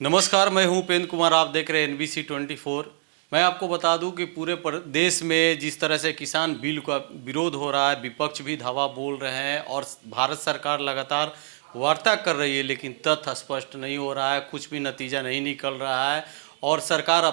नमस्कार, मैं हूं उपेंद्र कुमार। आप देख रहे हैं NBC 24। मैं आपको बता दूं कि पूरे देश में जिस तरह से किसान बिल का विरोध हो रहा है, विपक्ष भी धावा बोल रहे हैं और भारत सरकार लगातार वार्ता कर रही है, लेकिन तथ्य स्पष्ट नहीं हो रहा है, कुछ भी नतीजा नहीं निकल रहा है। और सरकार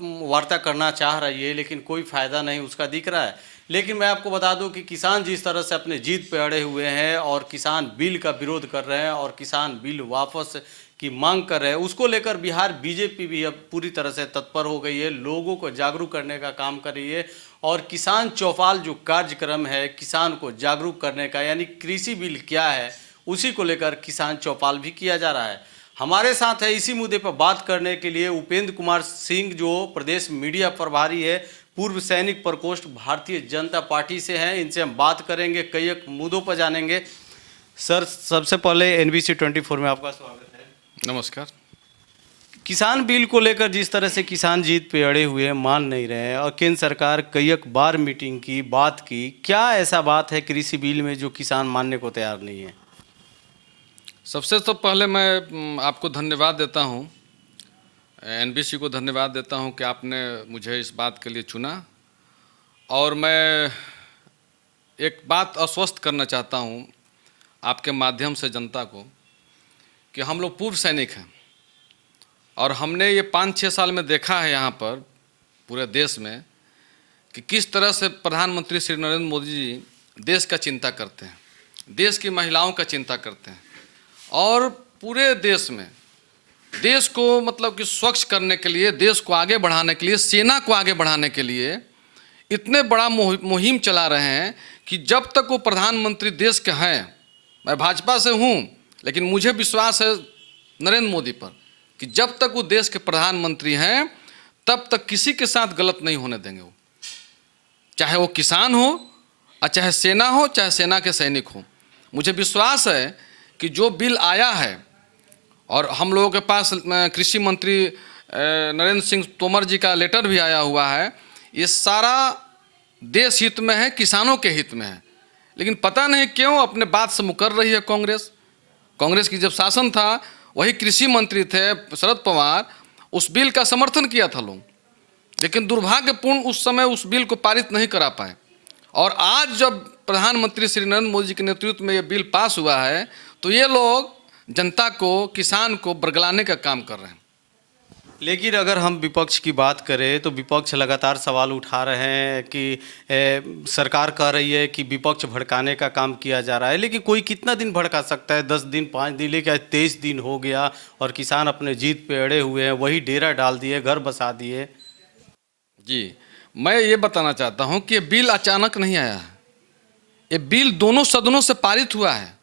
वार्ता करना चाह रही है, लेकिन कोई फ़ायदा नहीं उसका दिख रहा है। लेकिन मैं आपको बता दूं कि किसान जिस तरह से अपने जीत पे अड़े हुए हैं और किसान बिल का विरोध कर रहे हैं और किसान बिल वापस की मांग कर रहे हैं, उसको लेकर बिहार बीजेपी भी अब पूरी तरह से तत्पर हो गई है, लोगों को जागरूक करने का काम कर रही है। और किसान चौपाल जो कार्यक्रम है किसान को जागरूक करने का, यानी कृषि बिल क्या है उसी को लेकर किसान चौपाल भी किया जा रहा है। हमारे साथ है इसी मुद्दे पर बात करने के लिए उपेंद्र कुमार सिंह, जो प्रदेश मीडिया प्रभारी है, पूर्व सैनिक प्रकोष्ठ भारतीय जनता पार्टी से हैं। इनसे हम बात करेंगे, कई एक मुद्दों पर जानेंगे। सर, सबसे पहले NBC 24 में आपका स्वागत है। नमस्कार। किसान बिल को लेकर जिस तरह से किसान जीत पे अड़े हुए हैं, मान नहीं रहे हैं और केंद्र सरकार कई एक बार मीटिंग की, बात की, क्या ऐसा बात है कृषि बिल में जो किसान मानने को तैयार नहीं है? सबसे तो पहले मैं आपको धन्यवाद देता हूं, NBC को धन्यवाद देता हूं कि आपने मुझे इस बात के लिए चुना। और मैं एक बात आश्वस्त करना चाहता हूं आपके माध्यम से जनता को कि हम लोग पूर्व सैनिक हैं और हमने ये 5-6 साल में देखा है यहाँ पर पूरे देश में कि किस तरह से प्रधानमंत्री श्री नरेंद्र मोदी जी देश का चिंता करते हैं, देश की महिलाओं का चिंता करते हैं और पूरे देश में देश को मतलब कि स्वच्छ करने के लिए, देश को आगे बढ़ाने के लिए, सेना को आगे बढ़ाने के लिए इतने बड़ा मुहिम चला रहे हैं कि जब तक वो प्रधानमंत्री देश के हैं, मैं भाजपा से हूँ लेकिन मुझे विश्वास है नरेंद्र मोदी पर कि जब तक वो देश के प्रधानमंत्री हैं तब तक किसी के साथ गलत नहीं होने देंगे। वो चाहे वो किसान हो और चाहे सेना हो, चाहे सेना के सैनिक हो। मुझे विश्वास है कि जो बिल आया है और हम लोगों के पास कृषि मंत्री नरेंद्र सिंह तोमर जी का लेटर भी आया हुआ है, ये सारा देश हित में है, किसानों के हित में है। लेकिन पता नहीं क्यों अपने बात से मुकर रही है कांग्रेस की जब शासन था वही कृषि मंत्री थे शरद पवार, उस बिल का समर्थन किया था लोग, लेकिन दुर्भाग्यपूर्ण उस समय उस बिल को पारित नहीं करा पाए। और आज जब प्रधानमंत्री श्री नरेंद्र मोदी जी के नेतृत्व में ये बिल पास हुआ है तो ये लोग जनता को, किसान को बरगलाने का काम कर रहे हैं। लेकिन अगर हम विपक्ष की बात करें तो विपक्ष लगातार सवाल उठा रहे हैं कि सरकार कह रही है कि विपक्ष भड़काने का काम किया जा रहा है, लेकिन कोई कितना दिन भड़का सकता है? 10 दिन, 5 दिन, लेकिन 23 दिन हो गया और किसान अपने जीत पे अड़े हुए हैं, वही डेरा डाल दिए, घर बसा दिए। जी, मैं ये बताना चाहता हूँ कि ये बिल अचानक नहीं आया है, ये बिल दोनों सदनों से पारित हुआ है।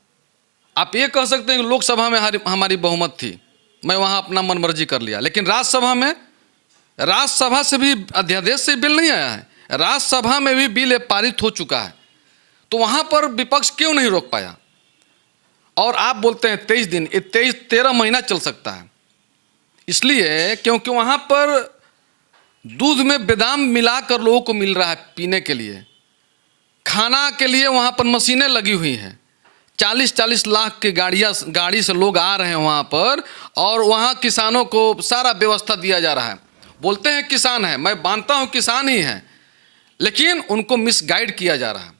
आप ये कह सकते हैं कि लोकसभा में हमारी बहुमत थी, मैं वहाँ अपना मनमर्जी कर लिया, लेकिन राज्यसभा से भी अध्यादेश से बिल नहीं आया है, राज्यसभा में भी बिल पारित हो चुका है। तो वहाँ पर विपक्ष क्यों नहीं रोक पाया? और आप बोलते हैं 23 दिन, ये 13 महीना चल सकता है, इसलिए क्योंकि वहाँ पर दूध में बादाम मिलाकर लोगों को मिल रहा है पीने के लिए, खाना के लिए वहाँ पर मशीनें लगी हुई हैं, 40-40 लाख की गाड़ी से लोग आ रहे हैं वहाँ पर और वहाँ किसानों को सारा व्यवस्था दिया जा रहा है। बोलते हैं किसान है, मैं मानता हूँ किसान ही है, लेकिन उनको मिसगाइड किया जा रहा है।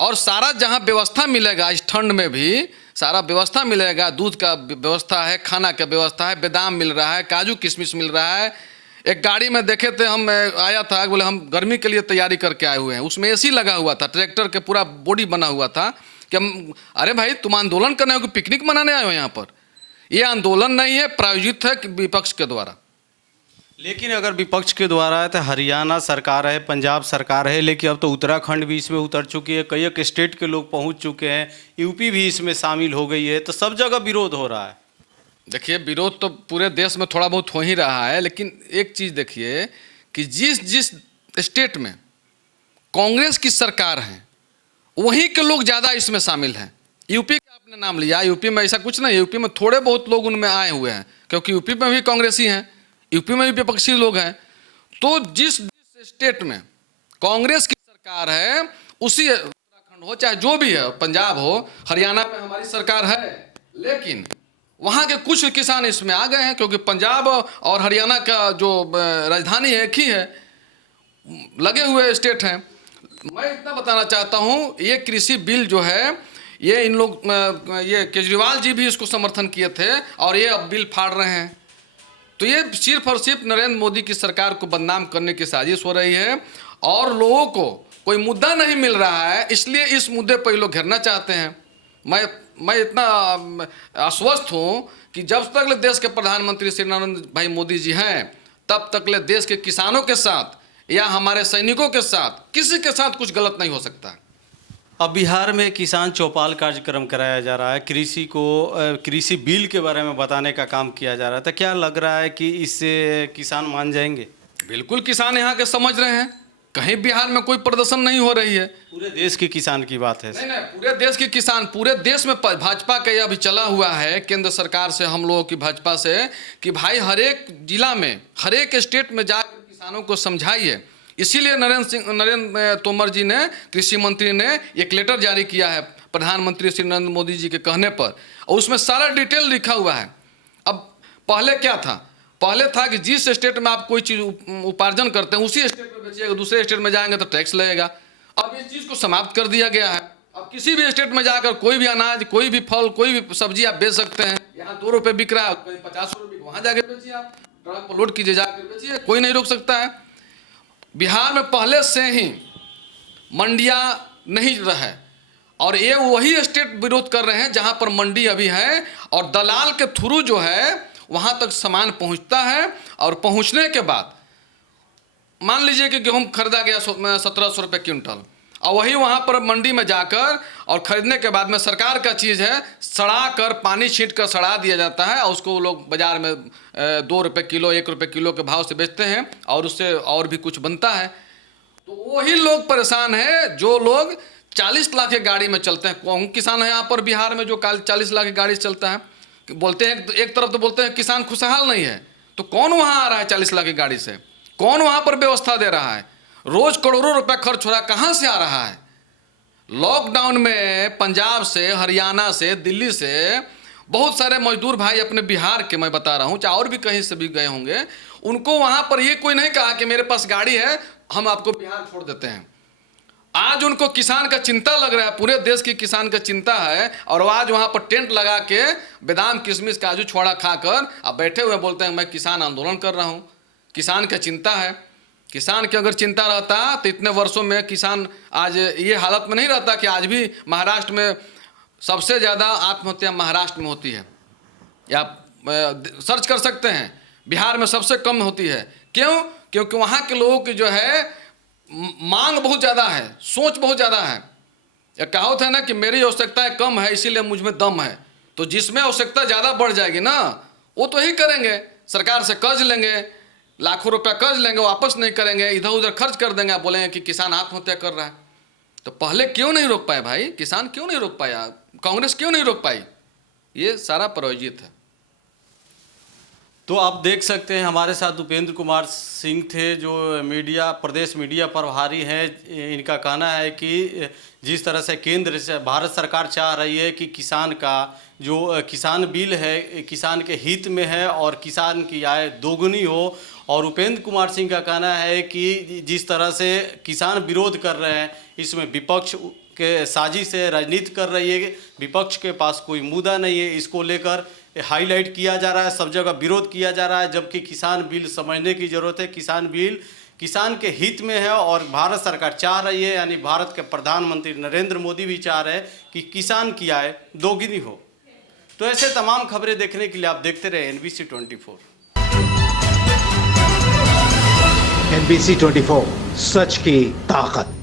और सारा जहाँ व्यवस्था मिलेगा, इस ठंड में भी सारा व्यवस्था मिलेगा, दूध का व्यवस्था है, खाना का व्यवस्था है, बादाम मिल रहा है, काजू किशमिश मिल रहा है। एक गाड़ी में देखे थे, हम आया था, बोले हम गर्मी के लिए तैयारी करके आए हुए हैं, उसमें AC लगा हुआ था, ट्रैक्टर के पूरा बॉडी बना हुआ था कि हम, अरे भाई तुम आंदोलन करने हो कि पिकनिक मनाने आए हो? यहाँ पर ये आंदोलन नहीं है, प्रायोजित है विपक्ष के द्वारा। लेकिन अगर विपक्ष के द्वारा है तो हरियाणा सरकार है, पंजाब सरकार है, लेकिन अब तो उत्तराखंड भी इसमें उतर चुकी है, कई एक स्टेट के लोग पहुंच चुके हैं, यूपी भी इसमें शामिल हो गई है, तो सब जगह विरोध हो रहा है। देखिए, विरोध तो पूरे देश में थोड़ा बहुत हो ही रहा है, लेकिन एक चीज़ देखिए कि जिस स्टेट में कांग्रेस की सरकार है वहीं के लोग ज़्यादा इसमें शामिल हैं। यूपी का आपने नाम लिया, यूपी में ऐसा कुछ नहीं, यूपी में थोड़े बहुत लोग उनमें आए हुए हैं क्योंकि यूपी में भी कांग्रेसी हैं, यूपी में भी विपक्षी लोग हैं। तो जिस स्टेट में कांग्रेस की सरकार है, उसी उत्तराखंड हो चाहे जो भी है, पंजाब हो, हरियाणा में हमारी सरकार है, लेकिन वहाँ के कुछ किसान इसमें आ गए हैं, क्योंकि पंजाब और हरियाणा का जो राजधानी है एक ही है, लगे हुए स्टेट हैं। मैं इतना बताना चाहता हूँ, ये कृषि बिल जो है, ये इन लोग ये केजरीवाल जी भी इसको समर्थन किए थे और ये अब बिल फाड़ रहे हैं। तो ये सिर्फ और सिर्फ नरेंद्र मोदी की सरकार को बदनाम करने की साजिश हो रही है और लोगों को कोई मुद्दा नहीं मिल रहा है, इसलिए इस मुद्दे पर लोग घेरना चाहते हैं। मैं इतना आश्वस्त हूँ कि जब तक देश के प्रधानमंत्री श्री नरेंद्र भाई मोदी जी हैं, तब तक देश के किसानों के साथ या हमारे सैनिकों के साथ किसी के साथ कुछ गलत नहीं हो सकता। अब बिहार में किसान चौपाल कार्यक्रम कराया जा रहा है, कृषि बिल के बारे में बताने का काम किया जा रहा है, तो क्या लग रहा है कि इससे किसान मान जाएंगे? बिल्कुल किसान यहाँ के समझ रहे हैं, कहीं बिहार में कोई प्रदर्शन नहीं हो रही है। पूरे देश के किसान की बात है। नहीं, पूरे देश के किसान, पूरे देश में भाजपा का यह अभी चला हुआ है केंद्र सरकार से, हम लोगों की भाजपा से, कि भाई हर एक जिला में, हर एक स्टेट में जाकर किसानों को समझाइए। इसीलिए नरेंद्र तोमर जी ने, कृषि मंत्री ने एक लेटर जारी किया है प्रधानमंत्री श्री नरेंद्र मोदी जी के कहने पर, और उसमें सारा डिटेल लिखा हुआ है। अब पहले क्या था? पहले था कि जिस स्टेट में आप कोई चीज़ उपार्जन करते हैं उसी स्टेट में बेचिएगा, दूसरे स्टेट में जाएंगे तो टैक्स लगेगा। अब इस चीज़ को समाप्त कर दिया गया है। अब किसी भी स्टेट में जाकर कोई भी अनाज, कोई भी फल, कोई भी सब्जी आप बेच सकते हैं। यहाँ 2 रुपये बिक रहा है, कहीं 50 रुपये, वहाँ जाकर बेचिए, आप ट्रक पर लोड कीजिए, जाकर बेचिए, कोई नहीं रोक सकता है। बिहार में पहले से ही मंडियाँ नहीं रहे और ये वही स्टेट विरोध कर रहे हैं जहाँ पर मंडी अभी है, और दलाल के थ्रू जो है वहाँ तक सामान पहुँचता है, और पहुँचने के बाद मान लीजिए कि गेहूँ खरीदा गया 1700 रुपये क्विंटल, और वही वहाँ पर मंडी में जाकर और ख़रीदने के बाद में सरकार का चीज़ है, सड़ा कर, पानी छींट कर सड़ा दिया जाता है, और उसको लोग बाज़ार में 2 रुपये किलो, 1 रुपये किलो के भाव से बेचते हैं, और उससे और भी कुछ बनता है। तो वही लोग परेशान हैं जो लोग 40 लाख की गाड़ी में चलते हैं। कौन किसान है यहाँ पर बिहार में जो 40 लाख की गाड़ी से चलता है? बोलते हैं एक तरफ तो बोलते हैं किसान खुशहाल नहीं है, तो कौन वहाँ आ रहा है 40 लाख की गाड़ी से? कौन वहाँ पर व्यवस्था दे रहा है? रोज करोड़ों रुपए खर्च हो रहा है, कहाँ से आ रहा है? लॉकडाउन में पंजाब से, हरियाणा से, दिल्ली से बहुत सारे मजदूर भाई अपने बिहार के, मैं बता रहा हूँ, चाहे और भी कहीं से भी गए होंगे, उनको वहाँ पर ये कोई नहीं कहा कि मेरे पास गाड़ी है, हम आपको बिहार छोड़ देते हैं। आज उनको किसान का चिंता लग रहा है, पूरे देश की किसान का चिंता है, और आज वहाँ पर टेंट लगा के बादाम, किशमिश, काजू, छोड़ा खाकर अब बैठे हुए बोलते हैं मैं किसान आंदोलन कर रहा हूँ। किसान का चिंता है। किसान की अगर चिंता रहता तो इतने वर्षों में किसान आज ये हालत में नहीं रहता कि आज भी महाराष्ट्र में सबसे ज़्यादा आत्महत्या महाराष्ट्र में होती है, या सर्च कर सकते हैं, बिहार में सबसे कम होती है। क्यों? क्योंकि वहाँ के लोगों की जो है मांग बहुत ज़्यादा है, सोच बहुत ज़्यादा है। या कहावत है ना कि मेरी आवश्यकताएं कम है इसीलिए मुझ में दम है। तो जिसमें आवश्यकता ज़्यादा बढ़ जाएगी ना, वो तो ही करेंगे, सरकार से कर्ज लेंगे, लाखों रुपया कर्ज लेंगे, वापस नहीं करेंगे, इधर उधर खर्च कर देंगे, आप बोलेंगे कि किसान आत्महत्या कर रहा है। तो पहले क्यों नहीं रोक पाए भाई? किसान क्यों नहीं रोक पाया? कांग्रेस क्यों नहीं रोक पाई? ये सारा प्रायोजित है। तो आप देख सकते हैं हमारे साथ उपेंद्र कुमार सिंह थे, जो प्रदेश मीडिया प्रभारी हैं। इनका कहना है कि जिस तरह से केंद्र से भारत सरकार चाह रही है कि किसान का जो किसान बिल है किसान के हित में है और किसान की आय दोगुनी हो। और उपेंद्र कुमार सिंह का कहना है कि जिस तरह से किसान विरोध कर रहे हैं, इसमें विपक्ष के साजिश है, राजनीति कर रही है, विपक्ष के पास कोई मुद्दा नहीं है, इसको लेकर हाईलाइट किया जा रहा है, सब जगह विरोध किया जा रहा है। जबकि किसान बिल समझने की ज़रूरत है। किसान बिल किसान के हित में है और भारत सरकार चाह रही है, यानी भारत के प्रधानमंत्री नरेंद्र मोदी भी चाह रहे हैं कि किसान की आय दोगुनी हो। तो ऐसे तमाम खबरें देखने के लिए आप देखते रहे NBC 24। NBC 24 सच की ताकत।